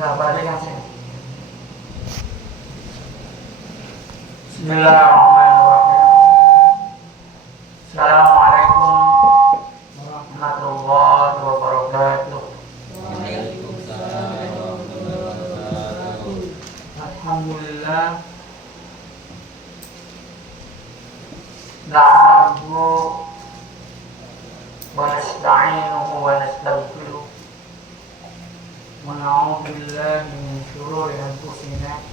Nah, perhatikan sini. Bismillahirrahmanirrahim. Assalamualaikum warahmatullahi wabarakatuh. Waalaikumsalam warahmatullahi wabarakatuh. Alhamdulillah. Nahmaduhu wa nasta'inuhu wa nastaghfiruh. Wa na'udzu billahi min shururi anfusina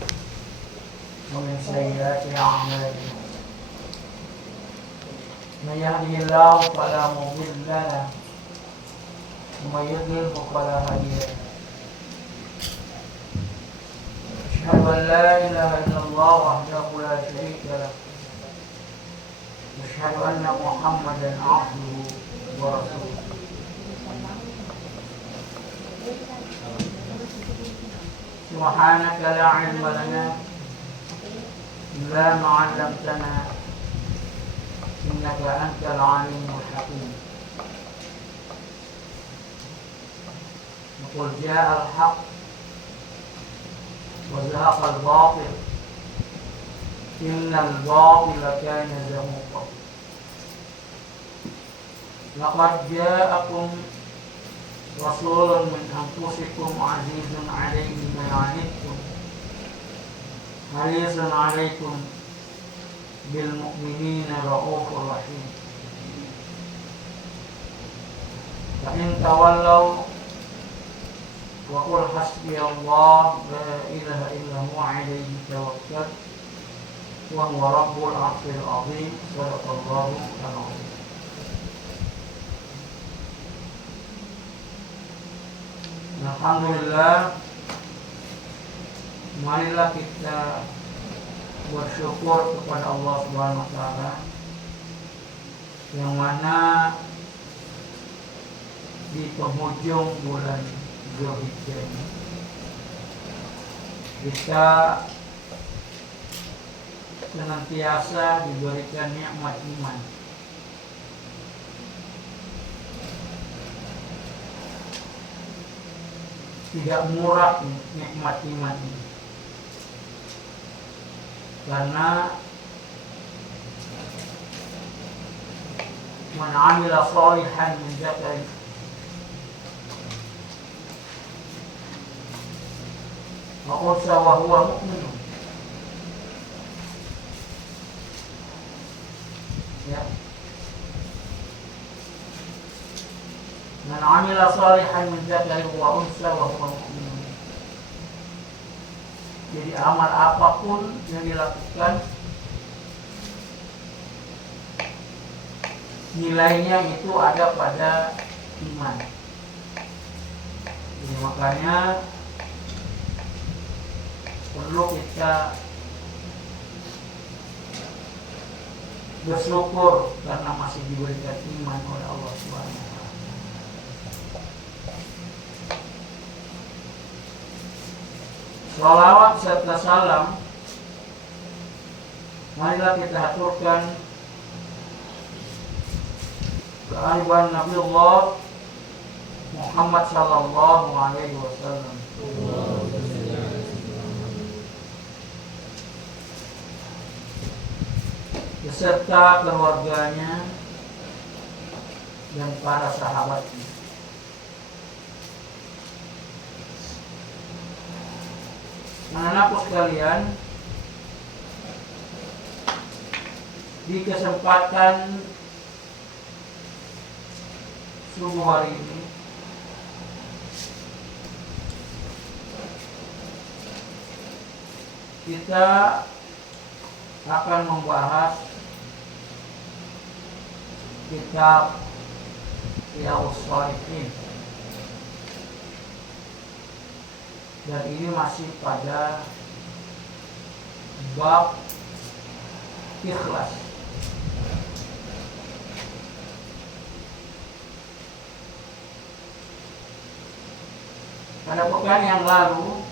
wa min sayyiati a'malina. Man yahdihillahu fala mudilla lahu wa man yudlil fala hadiya lahu. Asyhadu an la ilaha illallah wahdahu la syarika lahu. Asyhadu anna Muhammadan 'abduhu wa rasuluh. Subhanaka la 'ilma lana illa ma 'allamtana innaka antal 'alimul hakim. Qul ja'al haqq wa zahaqal batil innal batila kana zahuqa. Laqad ja'akum rasulun min anfusikum azizun 'alaihi ma 'anittum harisun 'alaikum bil mu'minina raufur rahim. Fa in tawallaw wa qul hasbiyallah la ilaha illa huwa 'alaihi tawakkal wa huwa rabbul 'arsyil 'azim. Shadaqallahu al-'azim. Alhamdulillah, marilah kita bersyukur kepada Allah Subhanahu wa taala yang mana di penghujung bulan Dzulhijjah ini kita senantiasa diberikan nikmat iman. Tidak murah nikmat iman ini, karena man 'amila shalihan min dzakarin wa unsa wa huwa mu'min. Ya. Man 'amila shalihan min dzakarin wa unsa wa huwa mu'min. Jadi amal apapun yang dilakukan nilainya itu ada pada iman. Jadi makanya perlu kita bersyukur karena masih diberikan iman oleh Allah Subhanahu wa taala. Salawat serta salam marilah kita aturkan kehadiran Nabi Allah Muhammad sallallahu alaihi wasallam beserta keluarganya dan para sahabatnya. Anak-anakku sekalian, di kesempatan subuh hari ini kita akan membahas kitab Riyadhus Shalihin. Dan ini masih pada bab ikhlas. Pada pekan yang lalu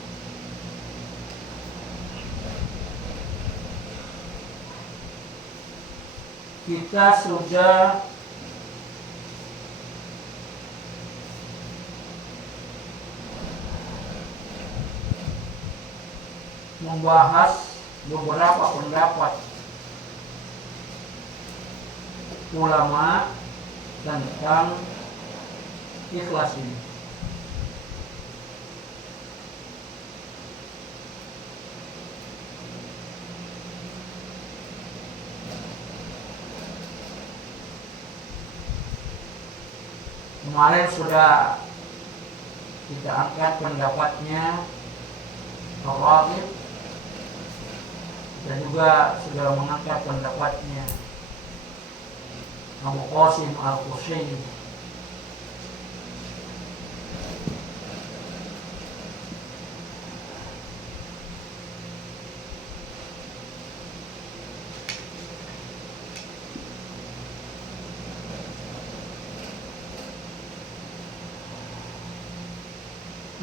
kita sudah membahas beberapa pendapat ulama tentang ikhlas ini. Kemarin sudah kita angkat pendapatnya Ar-Raghib. Kita juga sudah mengangkat pendapatnya Abu Qasim Al-Qushairi.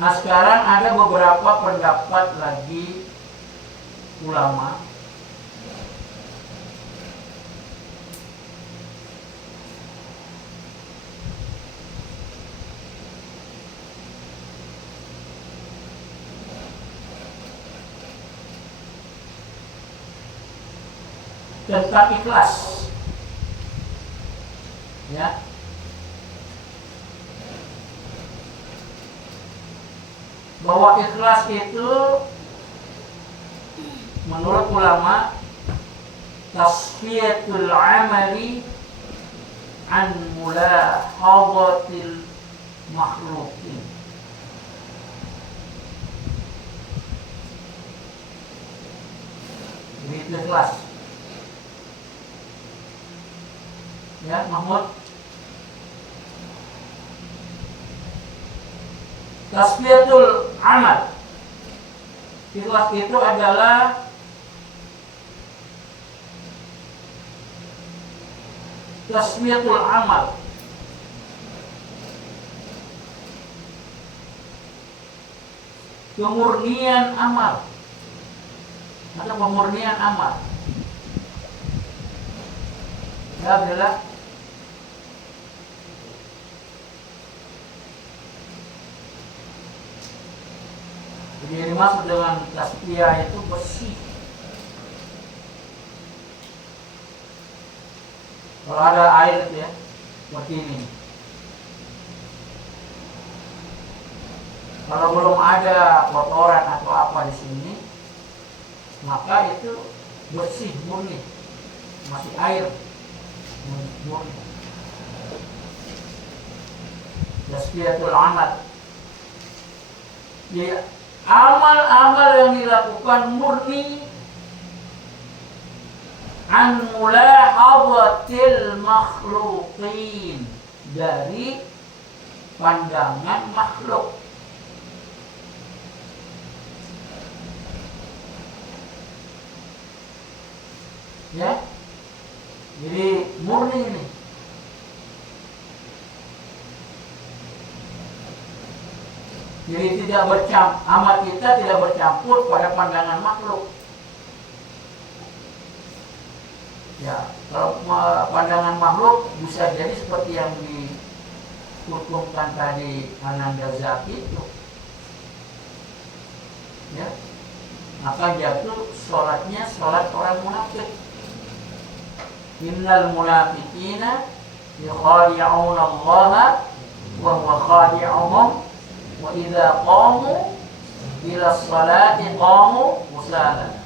Nah, sekarang ada beberapa pendapat lagi ulama tentang ikhlas, ya. Bahwa ikhlas itu menurut ulama tasfiyatul amali an mulahadhatil makhluqin. Begitu ikhlas, ya Mahmud. Tasfiyatul amal, ikhlas itu adalah tasfiyatul amal, kemurnian amal atau pemurnian amal. Ya adalah jadi dimaksud dengan tasfiyah itu bersih. Kalau ada air ya, seperti ini. Kalau belum ada kotoran atau apa di sini, maka itu bersih, murni, masih air, murni. Tasfiyatul amal. Ya, amal-amal yang dilakukan murni an mulahadhatil makhluqin, dari pandangan makhluk. Ya, jadi murni ini. Jadi tidak bercampur, amal kita tidak bercampur pada pandangan makhluk. Ya, kalau pandangan makhluk bisa jadi seperti yang dihukumkan tadi Ananda Zaki itu. Ya, maka jatuh sholatnya sholat orang munafik. Innal munafiqina yukhadi'una Allah wa huwa khadi'uhum wa idza qamu ila sholati qamu kusala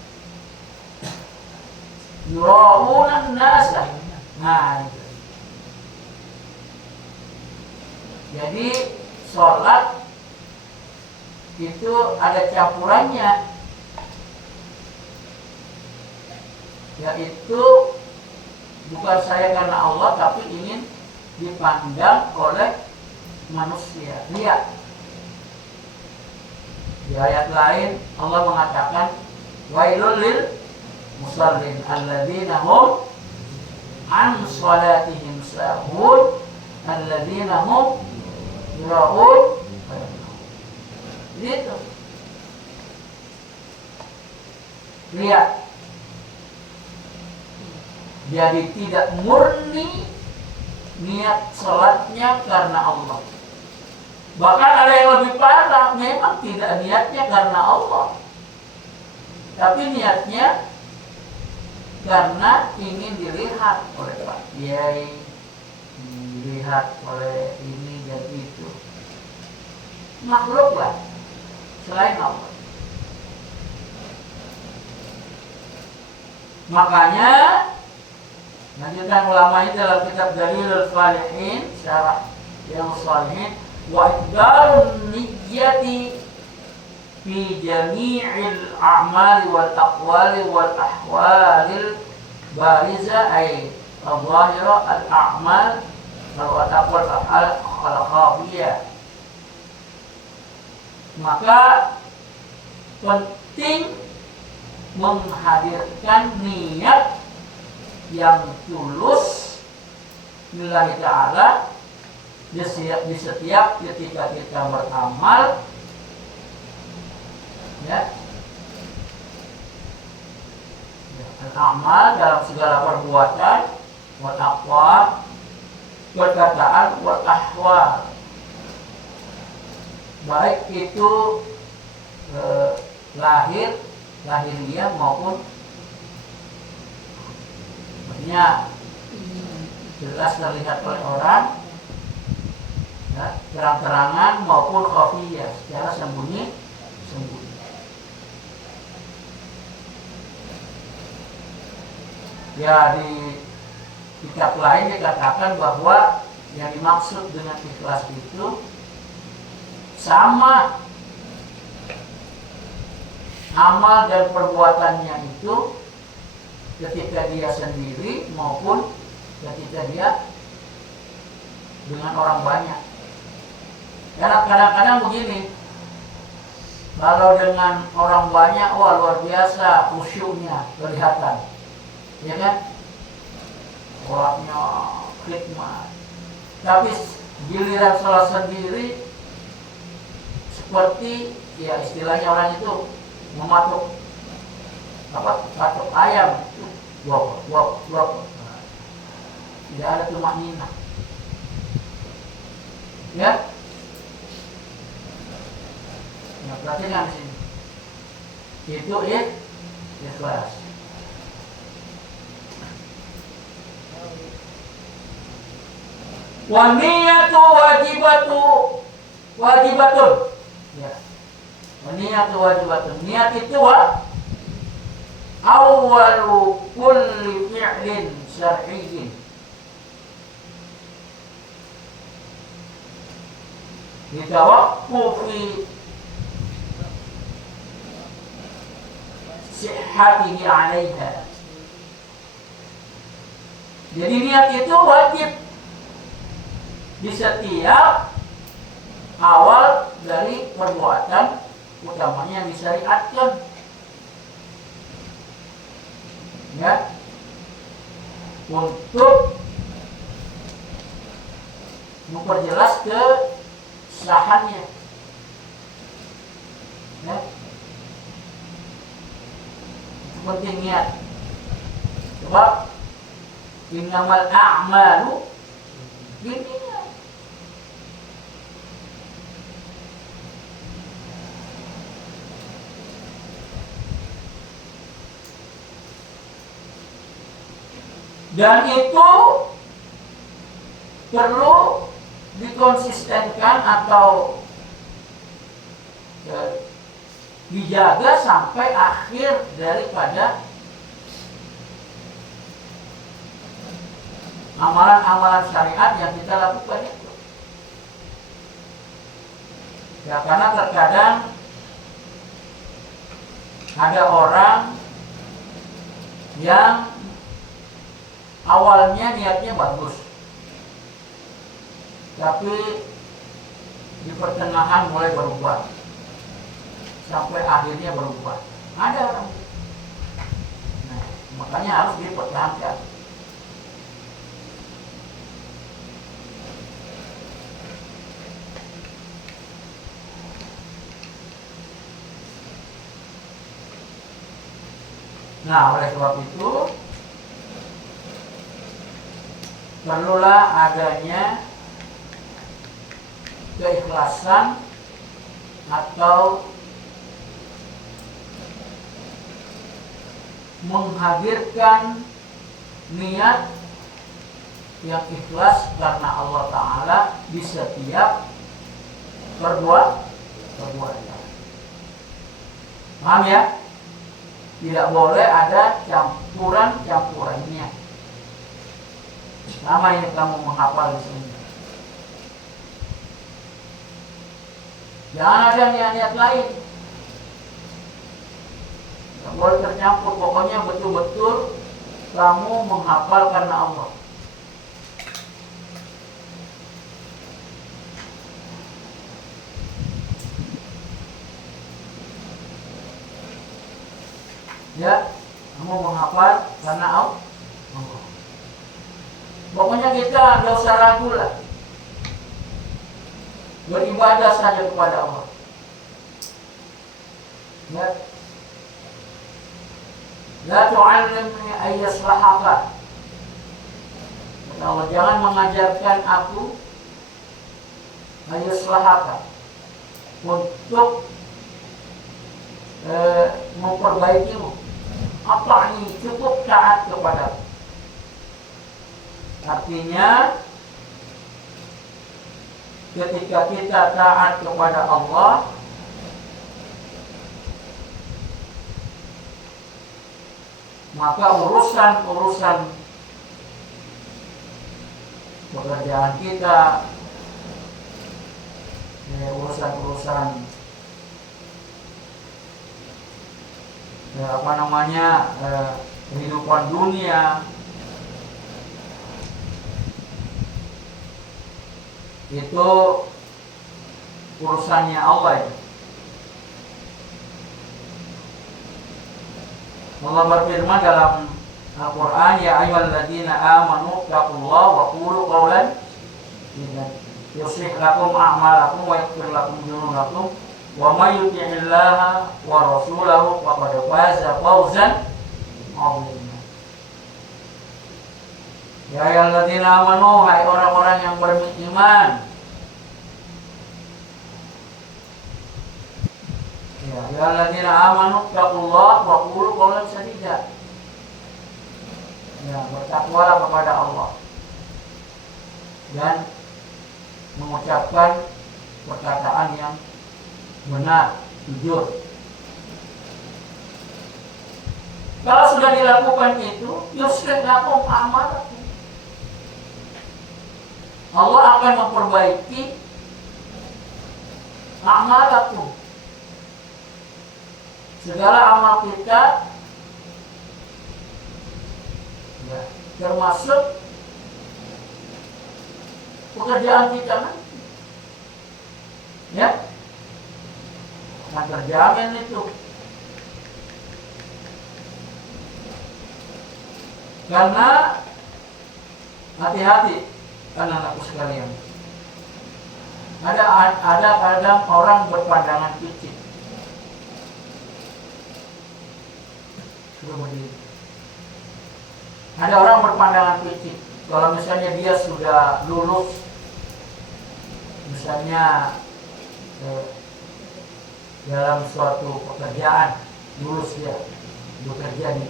yura'una an-nasa. Nah, itu. Jadi sholat itu ada campurannya, yaitu bukan saya karena Allah, tapi ingin dipandang oleh manusia. Lihat di ayat lain Allah mengatakan wailul lil musallin alladzina hum an shalatihim sahun alladzina hum yura'un. Gitu. Lihat, jadi tidak murni niat sholatnya karena Allah. Bahkan ada yang lebih parah, memang tidak niatnya karena Allah, tapi niatnya karena ingin dilihat oleh Pak Kiai, dilihat oleh ini dan itu, makhluk lah selain Allah. Makanya lanjutan ulama ini dalam kitab Dalilul Falihin, syarah yang salihin, wa idalun niyyati fi jami'il a'mali wal aqwali wal ahwalil bariza ay al-zahira al-a'mal wal aqwal al-khafiyah. Maka penting menghadirkan niat yang tulus lillahi ta'ala di setiap ketika kita beramal, ya, amal dalam segala perbuatan, wal aqwal, perkataan, wal ahwal, baik itu lahiriah maupun maksudnya jelas terlihat oleh orang, ya, terang-terangan maupun khafiyah, secara sembunyi. Ya, di kitab lain dikatakan bahwa yang dimaksud dengan ikhlas itu sama amal dan perbuatannya itu ketika dia sendiri maupun ketika dia dengan orang banyak. Karena kadang-kadang begini, kalau dengan orang banyak, wah luar biasa khusyuknya kelihatan, ya kan? Orangnya khidmat. Tapi giliran salah sendiri, seperti ya istilahnya orang itu mematuk patok ayam, wop. Tidak ada tumakninah, ya. Nah, perhatikan sini. Itu ikhlas. Wa niyatu wajibatun. Ya. Wa niyatu wajibatun. Niat itu awwalu kulli fi'lin syar'iyyin. Bitawaqqufi sihhatihi 'alaiha. Jadi niat itu wajib di setiap awal dari perbuatan, utamanya yang disyariatkan, ya, untuk memperjelas kesahannya, ya. Itu penting niat. Sebab innamal a'malu binniyat. Dan itu perlu dikonsistenkan atau dijaga sampai akhir daripada amalan-amalan syariat yang kita lakukan itu. Ya, karena terkadang ada orang yang awalnya niatnya bagus, tapi di pertengahan mulai berubah, sampai akhirnya berubah. Ada orang. Nah, makanya harus dipertahankan. Nah, oleh sebab itu perlulah adanya keikhlasan atau menghadirkan niat yang ikhlas karena Allah Ta'ala di setiap perbuatan. Paham ya? Tidak boleh ada campuran-campurannya. Sama ini kamu menghafal di sini. Jangan ada niat-niat lain. Tidak boleh tercampur. Pokoknya betul-betul kamu menghafal karena Allah. Ya, kamu menghafal karena Allah. Pokoknya kita tidak usah ragu lah. Beribadah saja kepada Allah. Ya. La tu'allimni ayyaslahaka. Kata Allah, jangan mengajarkan aku ayyaslahaka untuk memperbaikimu. Apa ini? Cukup taat kepadaku. Artinya ketika kita taat kepada Allah, maka urusan-urusan pekerjaan kita, urusan-urusan kehidupan dunia itu urusannya Allah ya. Allah berfirman dalam Al-Quran, ya ayyuhalladzina amanu taqullaha wa qulu qawlan yuslih lakum a'malakum wa yaghfir lakum dzunubakum wa may yuti'illaha wa rasulahu faqad faza fawzan 'azima. Ya ayyuhalladzina amanu, hai orang-orang yang beriman. Ya ayyuhalladzina amanu taqullaha wa qulu qawlan sadida. Ya, bertakwalah kepada Allah dan mengucapkan perkataan yang benar, jujur. Kalau sudah dilakukan itu, yuslih lakum a'malakum. Allah akan memperbaiki a'malakum. Segala amal kita, ya, termasuk pekerjaan kita nanti, ya, akan terjamin itu. Karena hati-hati anak-anakku sekalian, ada kadang orang berpandangan kecil. Ada orang berpandangan kecil. Kalau misalnya dia sudah lulus, misalnya dalam suatu pekerjaan, lulus dia bekerja di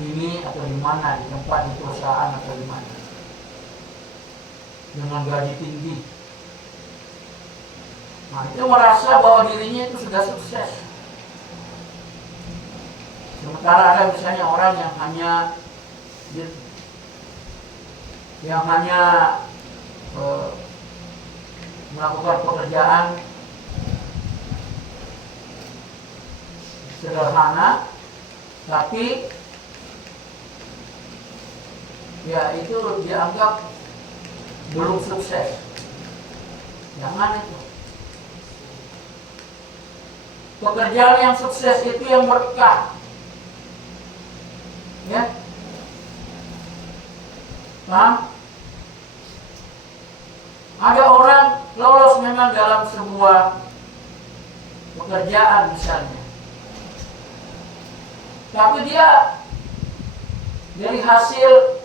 ini atau di mana, di tempat, di perusahaan atau di mana, dengan gaji tinggi. Nah, itu merasa bahwa dirinya itu sudah sukses. Sementara ada misalnya orang yang hanya melakukan pekerjaan sederhana, tapi ya itu dianggap belum sukses. Jangan itu. Pekerjaan yang sukses itu yang berkah. Ya, paham? Ada orang lolos memang dalam sebuah pekerjaan misalnya, tapi dia dari hasil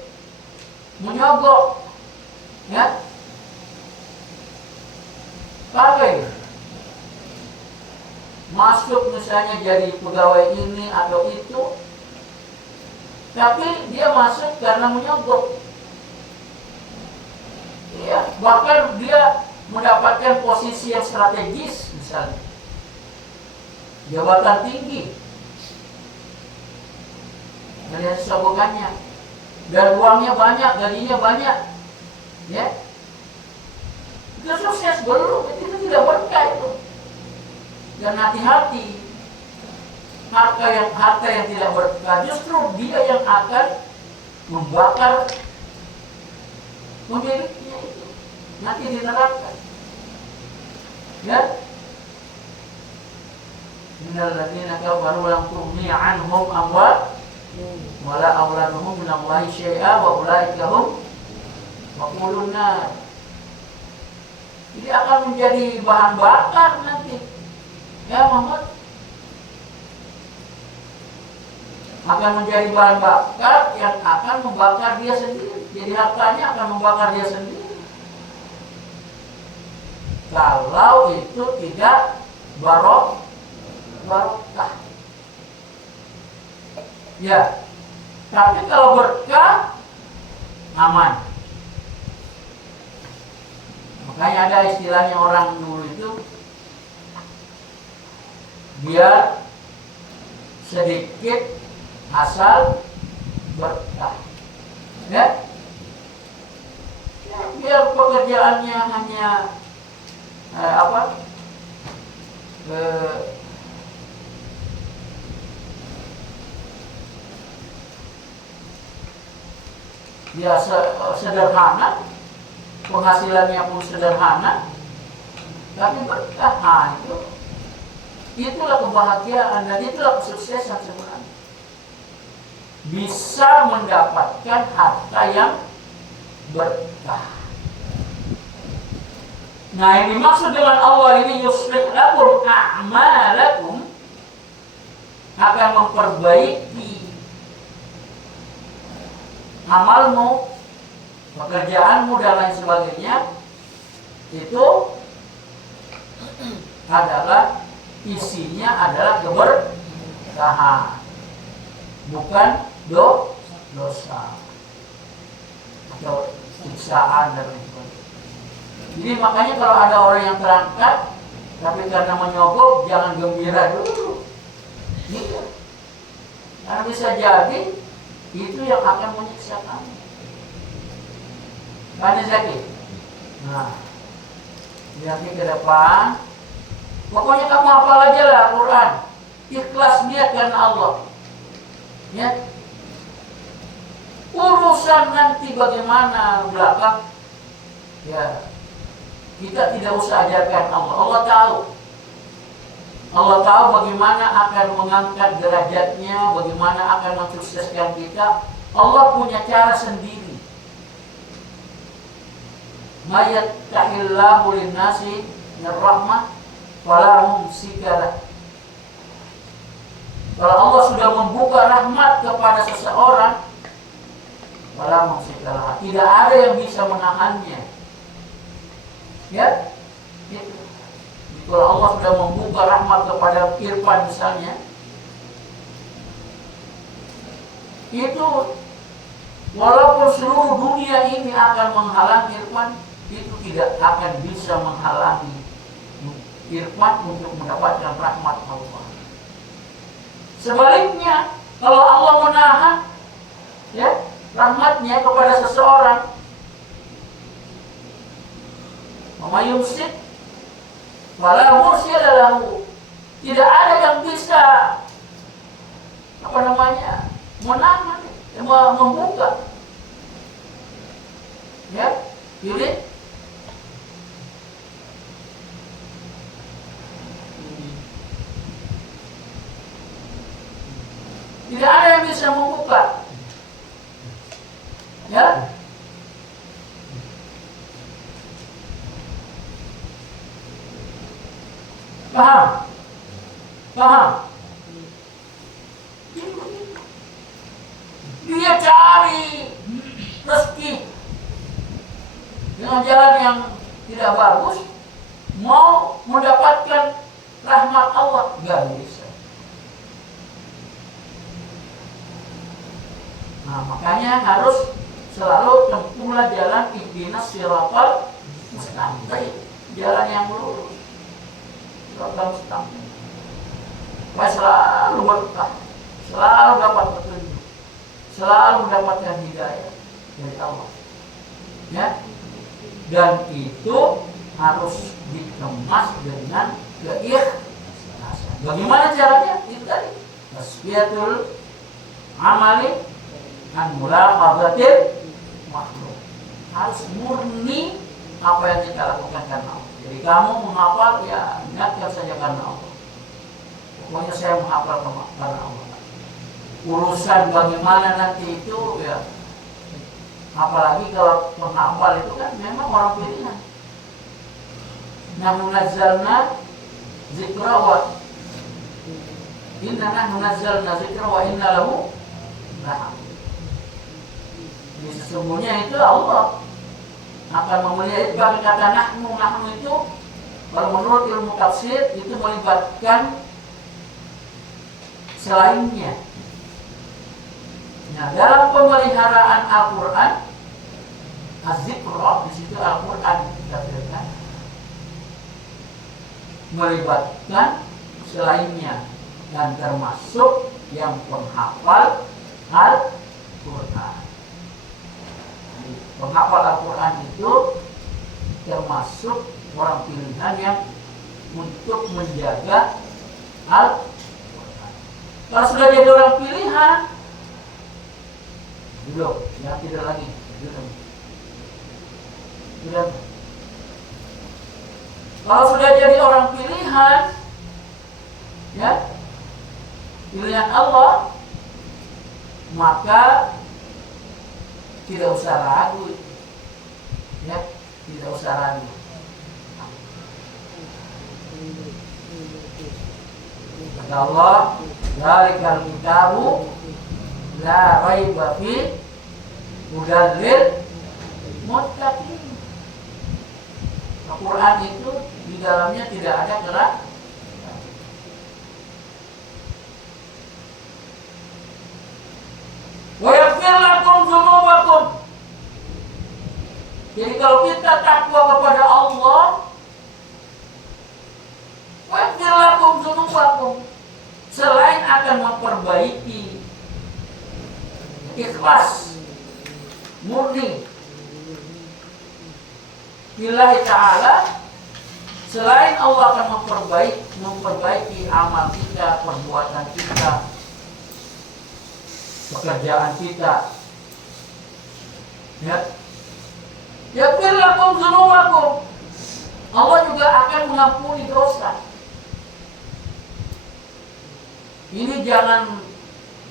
menyogok, ya, pakai masuk misalnya jadi pegawai ini atau itu, tapi dia masuk karena menyogok. Ya, bahkan dia mendapatkan posisi yang strategis, misalnya jabatan tinggi, melihat sogokannya, dan uangnya banyak, gajinya banyak, ya, itu sukses belum? Itu tidak berkah itu. Dan hati-hati, harta yang tidak berkah justru dia yang akan membakar pemiliknya itu nanti di neraka. Ya, innal ladzina kafaru lam tughni anhum amwal wala auladuhum minallahi syai'a wa ulaika hum waqulun nar. Jadi akan menjadi bahan bakar nanti. Ya Muhammad akan menjadi bahan bakar yang akan membakar dia sendiri. Jadi hartanya akan membakar dia sendiri kalau itu tidak barokah. Ya, tapi kalau berkah aman. Makanya ada istilahnya orang dulu itu, biar sedikit asal berkah. Ya, biar pekerjaannya hanya biasa, sederhana, penghasilannya pun sederhana, tapi berkah. Nah, itulah kebahagiaan dan itulah kesuksesan sebenarnya. Bisa mendapatkan harta yang berkah. Nah, yang dimaksud dengan Allah ini yuslih lakum a'malakum, akan memperbaiki amalmu, pekerjaanmu dan lain sebagainya. Itu adalah isinya adalah keberkahan, bukan dosa atau siksaan dan lain sebagainya. Jadi makanya kalau ada orang yang terangkat tapi karena menyogok, jangan gembira dulu. Gitu. Karena bisa jadi itu yang akan menyiksa kamu. Kan Zaki? Nah, nanti ke depan, pokoknya kamu hafal aja lah Al-Quran. Ikhlas niat karena Allah. Ya. Urusan nanti bagaimana belakang, ya kita tidak usah ajarkan Allah. Allah tahu. Allah tahu bagaimana akan mengangkat derajatnya, bagaimana akan mensukseskan kita. Allah punya cara sendiri. Mayattahillahu linnasi nirrahmah fala mumsikalah. Kalau Allah sudah membuka rahmat kepada seseorang, fala mumsikalah, tidak ada yang bisa menahannya. Ya, itu. Kalau Allah sudah membuka rahmat kepada Irfan misalnya, itu walaupun seluruh dunia ini akan menghalangi Irfan, itu tidak akan bisa menghalangi Irfan untuk mendapatkan rahmat Allah. Sebaliknya, kalau Allah menahan, ya, rahmatnya kepada seseorang, Mamayumsik wala mursila lahu, tidak ada yang bisa menahan, membuka. Ya, jadi tidak ada yang bisa membuka. Ya. Paham? Paham? Dia cari rezeki dengan jalan yang tidak bagus, mau mendapatkan rahmat Allah, gak bisa. Nah, makanya harus selalu tempuhlah jalan ihdinas siratal mustaqim, jalan yang lurus, siratal mustaqim. Supaya selalu berkah, selalu dapat petunjuk, selalu mendapatkan hidayah dari Allah. Ya, dan itu harus dikemas dengan keikhlasan. Bagaimana caranya? Itu tadi tasfiyatul amali an mulaqabatil makhluk. Harus murni apa yang kita lakukan karena Allah. Jadi kamu menghafal, ya niatkan saja karena Allah. Pokoknya saya menghafal karena Allah. Urusan bagaimana nanti itu, ya apalagi kalau penghafal itu kan memang orang pilihan. Nahnu nazzalna zikra wa inna nahnu nazzalna zikra wa inna lahu lahafidh. Jadi sesungguhnya itu Allah akan memuliakan. Pakai kata nahnu itu kalau menurut ilmu tafsir itu melibatkan selainnya. Nah, dalam pemeliharaan Al-Quran, az-zikra di situ Al-Quran ditafsirkan melibatkan selainnya dan termasuk yang penghafal Al-Quran. Penghafal Al-Quran itu termasuk orang pilihan yang untuk menjaga Al-Quran. Kalau sudah jadi orang pilihan, duduk, ya tidak lagi, duduk. Kalau sudah jadi orang pilihan, ya pilihan Allah, maka tidak usah ragu, ya tidak usah ragu. Kata Allah, dzalikal kitabu la raiba fi hudal lil muttaqin. Al-Quran itu di dalamnya tidak ada gerak. Wa yaghfir lakum dzunubakum. Jadi kalau kita takwa kepada Allah, wa yaghfir lakum dzunubakum, selain akan memperbaiki ikhlas murni billahi ta'ala, selain Allah akan memperbaiki amal kita, perbuatan kita, pekerjaan kita, ya yaghfir lakum dzunubakum, Allah juga akan mengampuni dosa. Ini jangan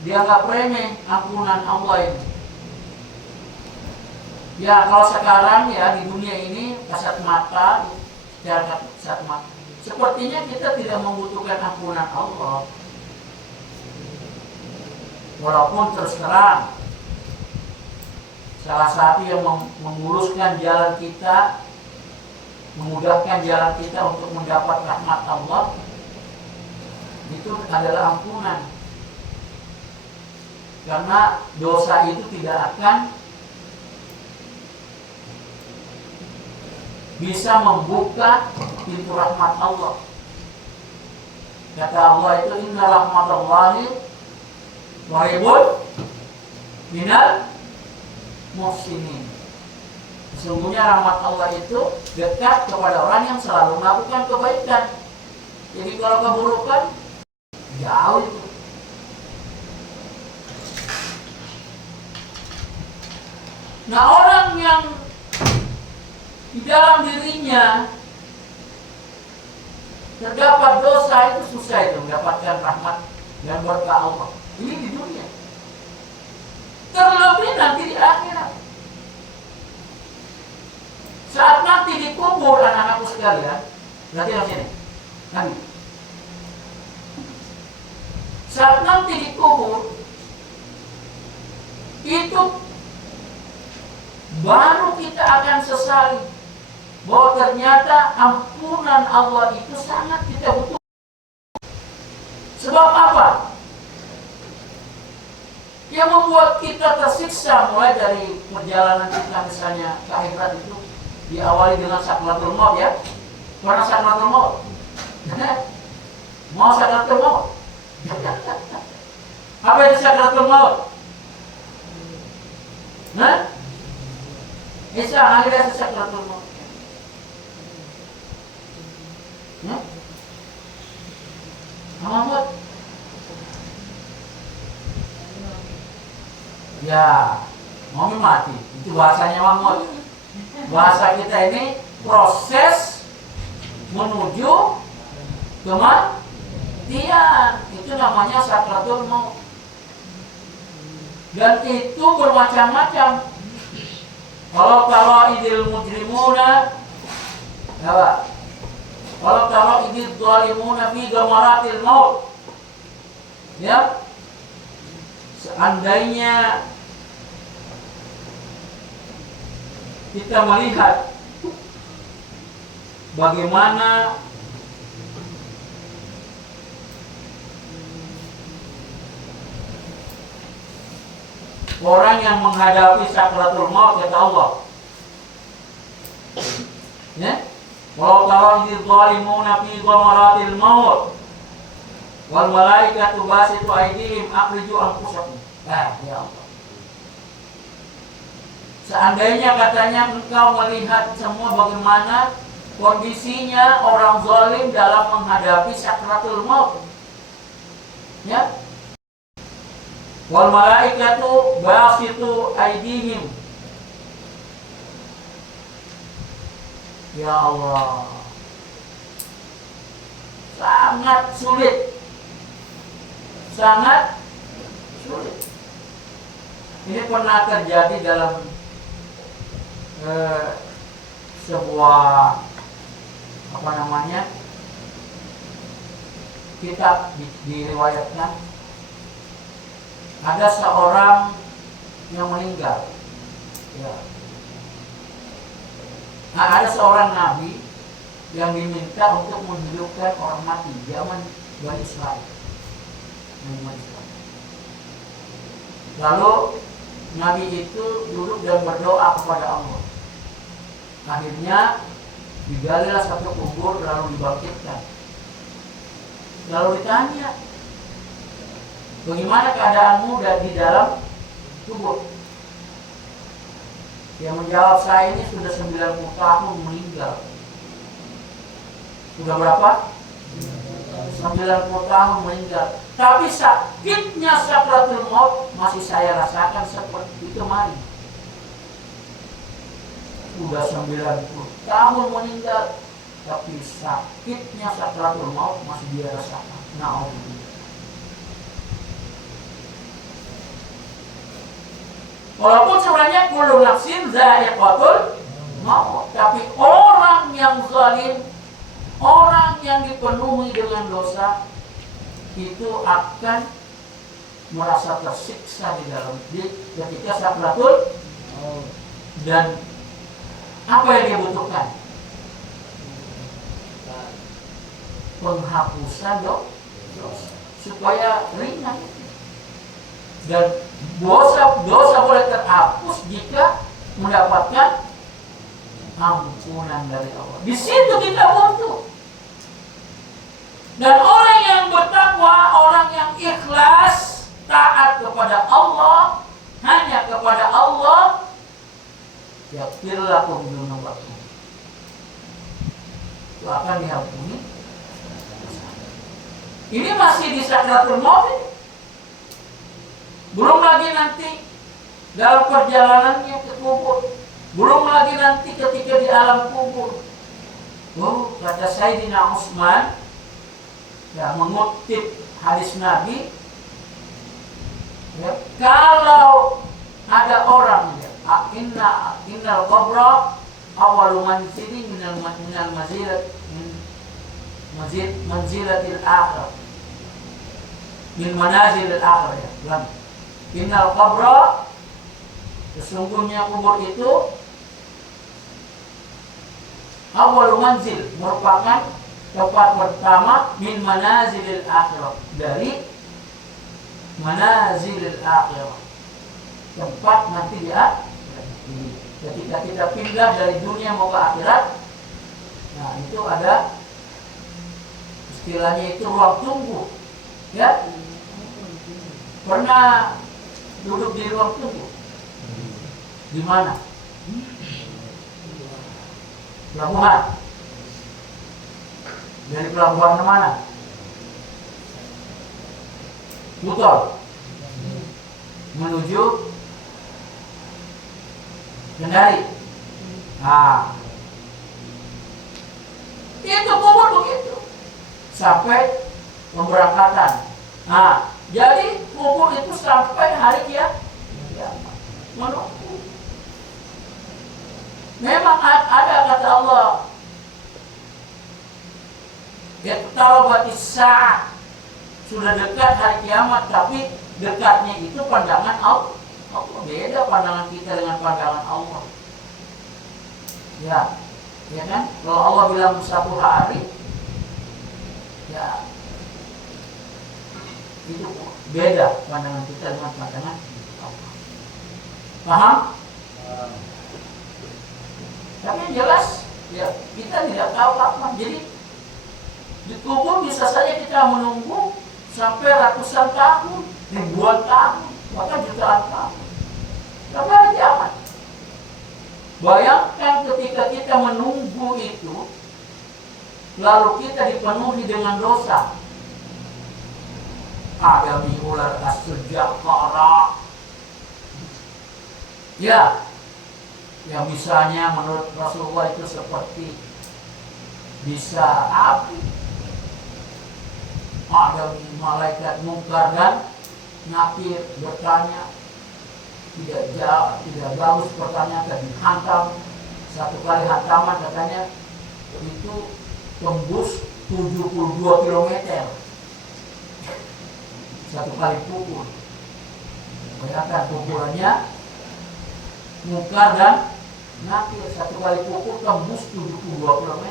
dianggap remeh ampunan Allah ini. Ya kalau sekarang ya di dunia ini kasat mata, secara kasat mata, sepertinya kita tidak membutuhkan ampunan Allah. Walaupun terus terang salah satu yang memuruskan jalan kita, memudahkan jalan kita untuk mendapat rahmat Allah, itu adalah ampunan. Karena dosa itu tidak akan bisa membuka pintu rahmat Allah. Kata Allah itu, inna rahmatallahi qaribun minal muhsinin. Sesungguhnya rahmat Allah itu dekat kepada orang yang selalu melakukan kebaikan. Jadi kalau keburukan jauh itu. Nah, orang yang di dalam dirinya terdapat dosa itu susah itu mendapatkan rahmat dan berkah Allah. Ini di dunia. Terlebih nanti di akhirat. Saat nanti dikubur anak-anakku sekalian, nanti di sini. Nanti. Saat nanti dikubur, itu baru kita akan sesali bahwa ternyata ampunan Allah itu sangat kita butuh. Sebab apa? Yang membuat kita tersiksa mulai dari perjalanan kita misalnya ke akhirat itu diawali dengan sakratul maut ya. Pernah sakratul maut? Mau sakratul maut? Apa itu sakratul maut? Nah? Isa ada sakratul maut. Mahmud. Ya, mau mati. Itu bahasanya Mahmud. Bahasa kita ini proses menuju kematian. Itu namanya sakratul maut. Dan itu bermacam-macam. Kalau idil mujrimuna, apa? Kalau idil zalimuna fi gamaratil maut. Ya. Seandainya kita melihat bagaimana orang yang menghadapi sakratul maut kata Allah. Ya? Kalau idil zalimuna fi gamaratil maut wal malaikatu basitu aydihim akhriju anfusakum. Ya Allah. Seandainya katanya engkau melihat semua bagaimana kondisinya orang zalim dalam menghadapi sakratul maut. Ya. Wal malaikatu basitu aydihim. Ya Allah. Sangat sulit. Sangat sulit. Ini pernah terjadi dalam sebuah kitab diriwayatkan ada seorang yang meninggal. Ya. Nah, ada seorang nabi yang diminta untuk menghidupkan orang mati zaman Bani Israil. Lalu nabi itu duduk dan berdoa kepada Allah. Akhirnya digalilah satu kubur lalu dibangkitkan. Lalu ditanya, bagaimana keadaanmu di dalam kubur? Yang menjawab, saya ini sudah 90 tahun meninggal. Sudah berapa? 90 tahun meninggal. Tapi sakitnya sakratul maut masih saya rasakan seperti kemarin. Sudah 90 tahun meninggal, tapi sakitnya sakratul maut masih dia rasakan. Na'udzubillah. Walaupun sebenarnya kullu nafsin dha'iqatul maut, tapi orang yang zalim, orang yang dipenuhi dengan dosa itu akan merasa tersiksa di dalam ketika sakratul maut. Dan apa yang dia butuhkan? Penghapusan dosa supaya ringan. Dan dosa boleh terhapus jika mendapatkan ampunan dari Allah. Di situ kita butuh. Dan orang yang bertakwa, orang yang ikhlas, taat kepada Allah, hanya kepada Allah, yaghfir lakum dzunubakum. Itu akan diampuni. Ini masih di sakratul maut. Belum lagi nanti dalam perjalanannya ke kubur. Belum lagi nanti ketika di alam kubur. Kata Sayyidina Utsman, ya, mengutip hadis Nabi, ya, kalau ada orang, ya, innal qabra awwalu manzilin minal manzilatil akhir. Min manazilil akhir, ya. Innal qabra, sesungguhnya kubur itu awal manzil, merupakan tempat pertama min manazilil akhirah, dari manazilil akhirah, tempat nanti di akhirat. Ketika kita pindah dari dunia mau ke akhirat, nah itu ada istilahnya itu ruang tunggu, ya. Pernah duduk di ruang tunggu? Di mana? Pelabuhan. Dari pelabuhan ke mana? Motor menuju Kendari. Nah, itu kubur begitu sampai pemberangkatan. Nah, jadi kubur itu sampai hari kiamat. Menunggu. Memang ada kata Allah, iqtarabatis saat, sudah dekat hari kiamat, tapi dekatnya itu pandangan Allah. Beda pandangan kita dengan pandangan Allah. Ya kan? Kalau Allah bilang 1 hari, ya itu beda pandangan kita dengan pandangan Allah. Paham? Tapi yang jelas, ya kita tidak tahu kapan. Jadi di kubur bisa saja kita menunggu sampai ratusan tahun, ribuan tahun, bahkan jutaan tahun. Tapi hari kiamat. Bayangkan ketika kita menunggu itu, lalu kita dipenuhi dengan dosa. Ada ular as-sujaqara. Ya, yang misalnya menurut Rasulullah itu seperti bisa api. Ada malaikat Munkar dan Nakir bertanya, tidak bagus pertanyaan, dan dihantam. Satu kali hantaman katanya itu tembus 72 km. Satu kali pukul. Bayangkan pukulannya Munkar dan Nakir, satu kali pukul tembus 72 km.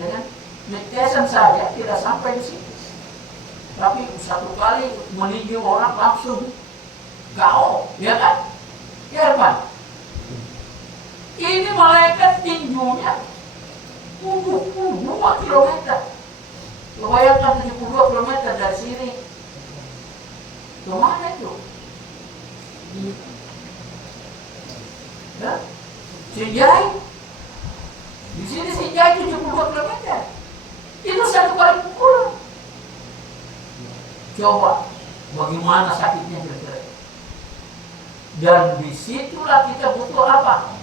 Ya kan? Ngetesan saja tidak sampai di situ. Tapi satu kali meninju orang langsung KO, ya kan? Ya kan? Ini malaikat tinjunya 72 km. Bayangkan 72 km dari sini. Kemana itu? Ya? Sinjai. Di sini Sinjai 72 km. Itu satu kali pukul. Coba bagaimana sakitnya kira-kira. Dan disitulah kita butuh apa?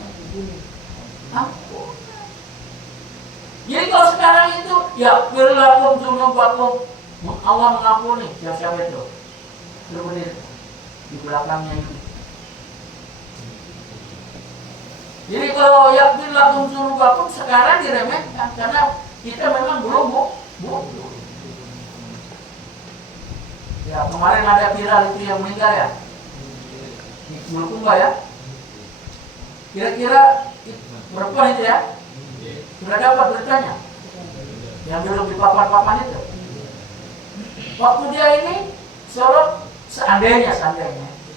Ampun. Jadi kalau sekarang itu ya berlakum dunubakum, Allah mengampuni. Siapa itu? Berdiri di belakangnya ini. Jadi kalau ya berlakum dunubakum sekarang diremehkan karena kita memang belum butuh. Ya kemarin ada viral itu yang meninggal ya di Bulukumba ya. Kira-kira perempuan itu ya sudah dapat beritanya yang duduk di papan-papan itu. Waktu dia ini sorot, seandainya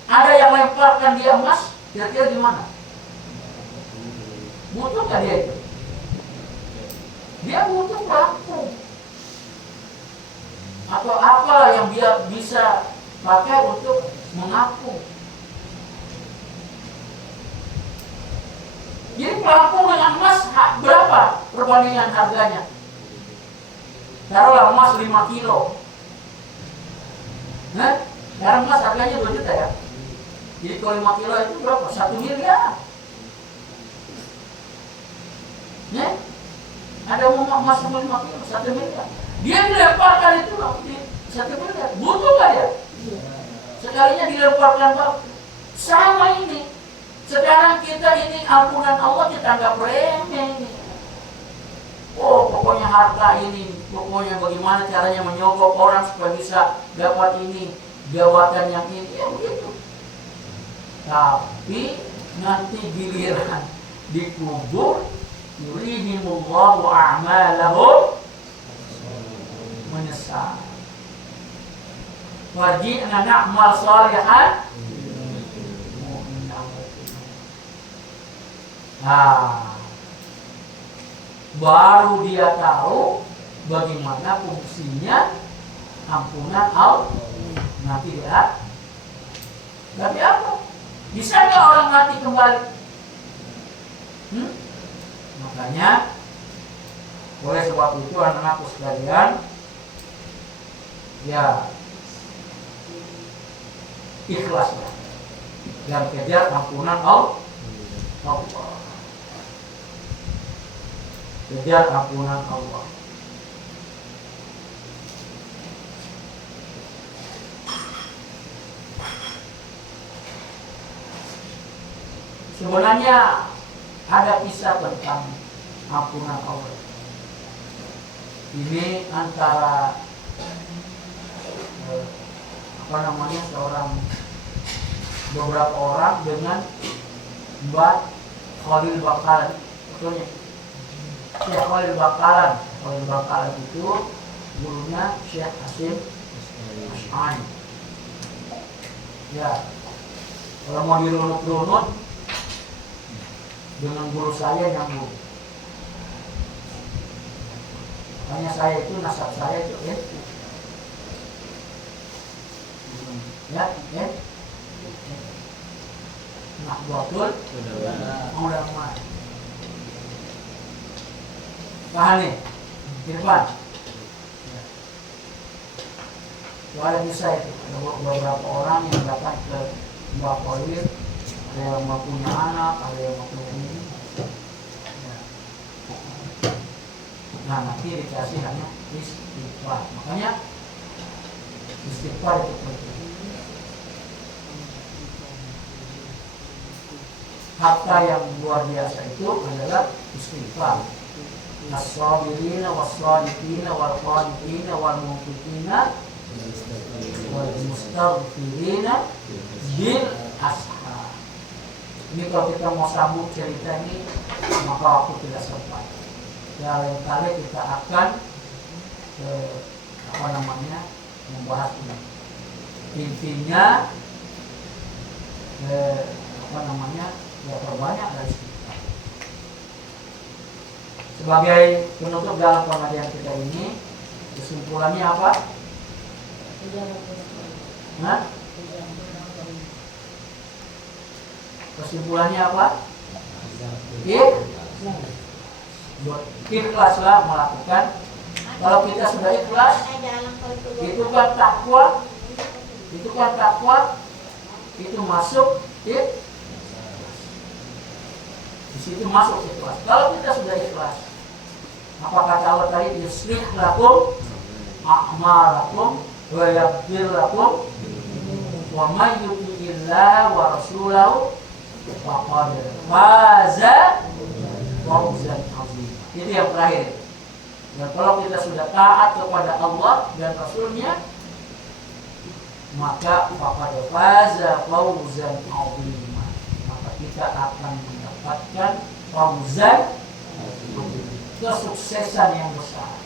ada yang lemparkan dia emas, kira-kira gimana? Butuh nggak dia itu? Dia butuh pelampung atau apalah yang dia bisa pakai untuk mengapung. Jadi pelampung dengan emas berapa perbandingan harganya? Taruhlah emas 5 kilo. Nah, sekarang emas harganya 2 juta ya. Jadi kalau 5 kilo itu berapa? 1 miliar. Ya? Ada emas 5 kilo, 1 miliar. Dia dilemparkan itu di 1 miliar. Butuh nggak ya? Sekalinya dilemparkan batu. Sama ini. Sekarang kita ini ampunan Allah kita anggap remeh. Oh, pokoknya harta ini, pokoknya bagaimana caranya menyogok orang supaya bisa dapat ini, jabatan yang ini, ya begitu. Tapi nanti giliran dikubur, yurihimullahu a'malahum, menyesal. Warji'na na'mal shalihan. Nah, baru dia tahu bagaimana fungsinya ampunan Allah. Nanti dia, tapi apa? Bisa nggak orang mati kembali? Makanya oleh sebab itu anak-anakku sekalian, ya ikhlaslah dan kejar ampunan Allah. Kejar ampunan Allah. Sebenarnya ada kisah tentang ampunan Allah. Ini antara beberapa orang dengan Mbak Khalil Bakalan. Betulnya Syekh Khalil Bakalan. Khalil Bakalan itu gurunya Syekh Hasim Asy'ari. Ya, kalau mau dirunut-runut dengan guru saya nyambung. Makanya saya itu nasab saya itu nah betul ulama. Paham nih Irfan? Soalnya bisa itu ada beberapa orang yang datang ke Mbak Khalil, ada yang mau punya anak, ada yang mau punya ini. Nah nanti dikasih hanya istighfar. Makanya istighfar itu penting. Harta yang luar biasa itu adalah istighfar. As-sabirina was-sadiqina wal-qanitina wal-munfiqina wal-mustaghfirina bil ashar. Ini kalau kita mau sambung cerita ini maka waktu tidak sempat. Ya lain kali kita akan membahas ini. Intinya ya perbanyak dari istighfar. Sebagai penutup dalam pengajian kita ini, kesimpulannya apa? Nah? Kesimpulannya apa? Ikhlaslah melakukan. Kalau kita sudah ikhlas, itu kan takwa, itu masuk di situ masuk ikhlas. Kalau kita sudah ikhlas, apa kata Allah tadi? Yuslih lakum a'malakum wa yaghfir lakum wa may yuti'illah wa rasulahu faqad faza fawzan 'azima. Itu yang terakhir. Dan kalau kita sudah taat kepada Allah dan Rasulnya, maka faqad faza fawzan 'azima. Maka kita akan mendapatkan fawzan, kesuksesan yang besar.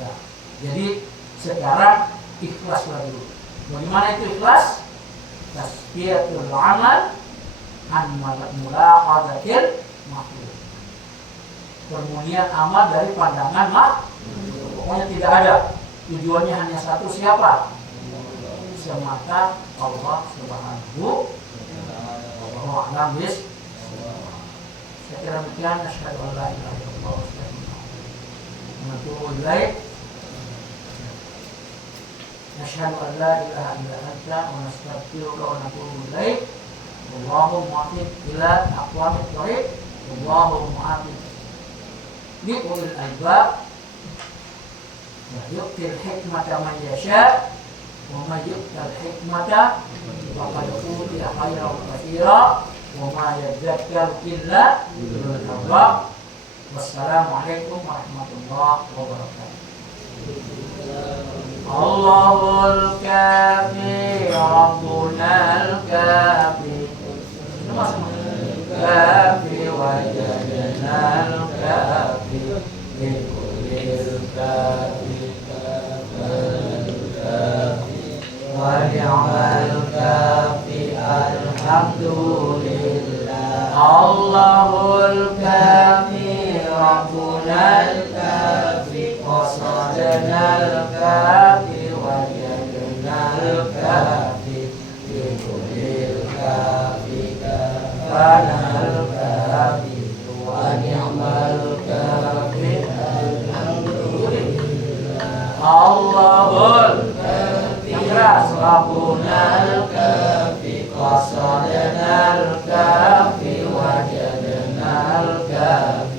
Ya. Jadi sekarang ikhlaslah dulu. Bagaimana itu ikhlas? Tasfiyatul amal an mulaqadatil makhluk. Permuliaan amal dari pandangan makhluk. Pokoknya tidak ada. Tujuannya hanya satu, siapa? Semata Allah Subhanahu wa ta'ala. Saya kira demikian. Asyhadu an la ilaha illallah wa atubu ilaik. Asyhadu an la ilaha illa anta wa nastaghfiruka wa natubu ilaik. Allahumma aqim ila aqwamit thariq. Allahumma aqim li ulil albab wa yu'til hikmata man yasha wa man yu'tal hikmata faqad utiya khairan katsira wa ma yadzakkaru illa ulul albab. Wassalamualaikum warahmatullahi wabarakatuh. Allahul kafi Rabbunal kafi kafi wajadnal kafi likulil kafi kafi qasadanal kafi wajadnal kafi bikulil kafi kafanal kafi wa ni'mal kafi alhamdulillah Allahul kafi rabbunal kafi qasadanal kafi wajadnal kafi